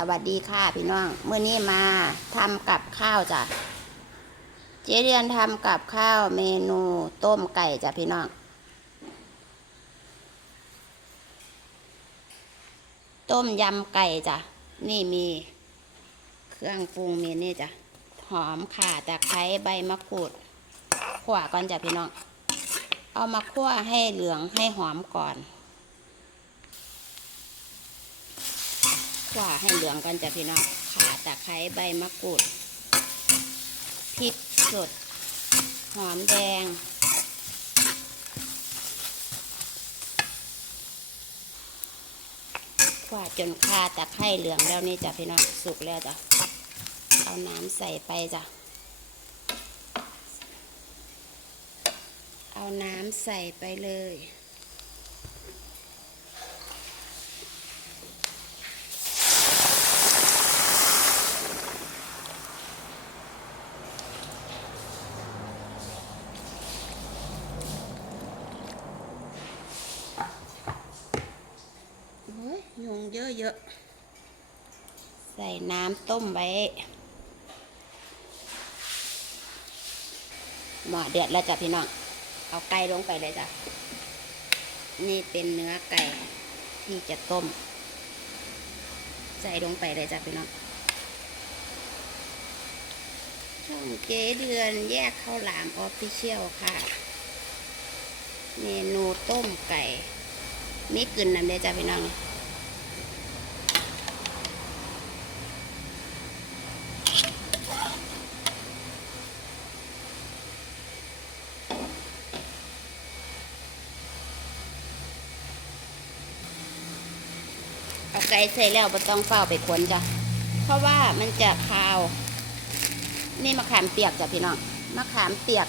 สวัสดีค่ะพี่น้องเมื่อนี้มาทำกับข้าวจ้ะเจเรียนทำกับข้าวเมนูต้มไก่จ้ะพี่น้อง ต้มยำไก่จ้ะนี่มี เครื่องปรุงมีนี่จ้ะหอมข่าตะไคร้ใบมะกรูดขั่วก่อนจ้ะพี่น้อง เอามาคั่วให้เหลืองให้หอมก่อน ว่าให้เหลืองกันจ้ะพี่น้องขาตะไคร้ใบมะกรูดพริกสด หอมแดง ขวาจนขาตะไคร้เหลืองแล้วนี่จ้ะพี่น้องสุกแล้วจ้ะ เอาน้ำใส่ไปจ้ะ เอาน้ำใส่ไปเลย ยยุงเยอะๆ ใส่น้ำต้มไว้ หมอเดือดแล้วจ้ะพี่น้อง เอาไก่ลงไปเลยจ้ะ นี่เป็นเนื้อไก่ที่จะต้ม ใส่ลงไปเลยจ้ะพี่น้อง ช่องเจ๊เดือนแยกข้าวหลามออฟฟิเชียลค่ะ เมนูต้มไก่มีกลิ่นน้ำเด้จ้ะพี่น้อง ไก่ใส่แล้วไม่ต้องเฝ้าไปขนจ้ะ เพราะว่ามันจะคาว นี่มะขามเปียกจ้ะพี่น้อง มะขามเปียก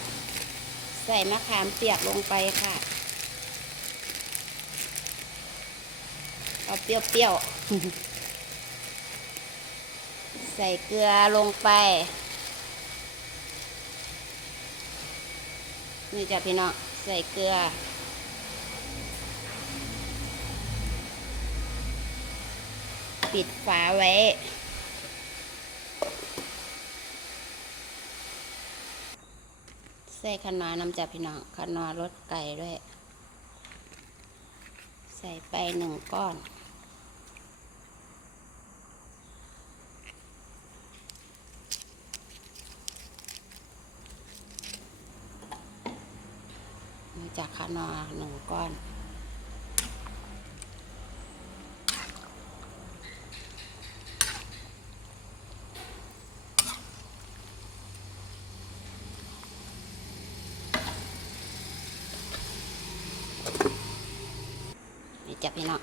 ใส่มะขามเปียกลงไปค่ะ เอาเปรี้ยวๆ ใส่เกลือลงไป นี่จ้ะพี่น้อง ใส่เกลือ ปิดฝาไว้ ใส่ขนอน้ำจับพี่น้องขนอรสไก่ด้วย ใส่ไปหนึ่งก้อนจากขนอหนึ่งก้อน นี่ จับพี่น้อง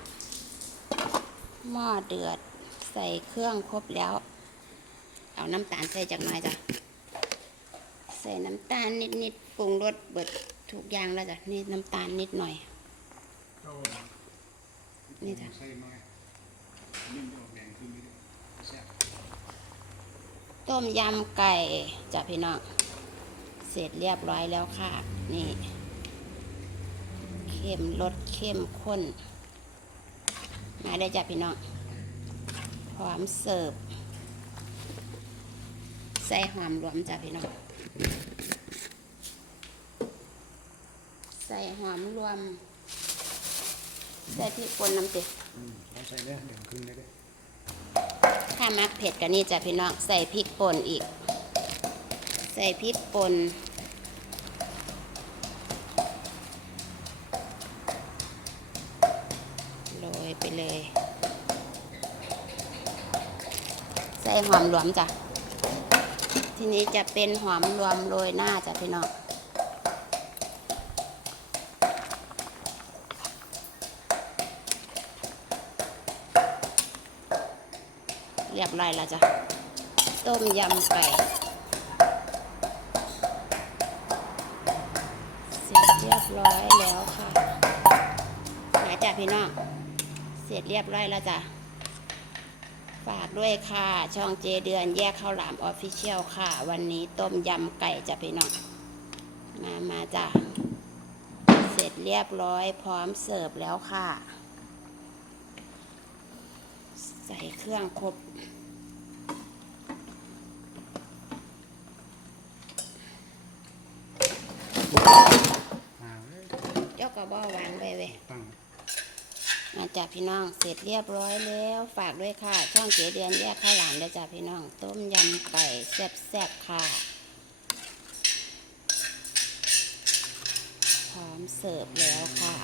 หม้อเดือดใส่เครื่องครบแล้ว เอาน้ำตาลใส่จากหน่อยจ้ะใส่น้ำตาลนิดๆปรุงรสเบิดทุกอย่างแล้วจ้ะนี่น้ำตาลนิดหน่อยนี่จ้ะต้มยำไก่จ้ะพี่น้องเสร็จเรียบร้อยแล้วค่ะ นี่ เข้มรสเข้มข้น มาได้จ้ะพี่น้องพร้อมเสิร์ฟใส่หอมรวมจ้ะพี่น้องใส่หอมรวมใส่พริกป่นน้ำติอืมเราใส่เนี่ยแดงขึ้นได้ด้วยถ้ามักเผ็ดกันนี่จ้ะพี่น้องใส่พริกป่นอีก ใส่พริกป่น ส่หอมรวมจ้ะ ทีนี้จะเป็นหอมรวมโรยหน้าจ้ะพี่น้องเรียบร้อยแล้วจ้ะ ต้มยำไก่เสร็จเรียบร้อยแล้วค่ะมาจ้ะพี่น้อง เสร็จเรียบร้อยแล้วจ้ะ ฝากด้วยค่ะ ช่องเจเดือนแยกข้าวหลามออฟฟิเชียลค่ะ วันนี้ต้มยำไก่จ้ะพี่น้องมามาจ้ะเสร็จเรียบร้อยพร้อมเสิร์ฟแล้วค่ะ ใส่เครื่องครบอ่าเว้ยเจ้าก็บ่วางไปเว้ยตั้ง มาจากพี่น้องเสร็จเรียบร้อยแล้ว ฝากด้วยค่ะ ช่องเก๋เดือนแยกข้าวหลามเลยจ้ะพี่น้อง ต้มยำไก่แซ่บๆค่ะพร้อมเสิร์ฟแล้วค่ะ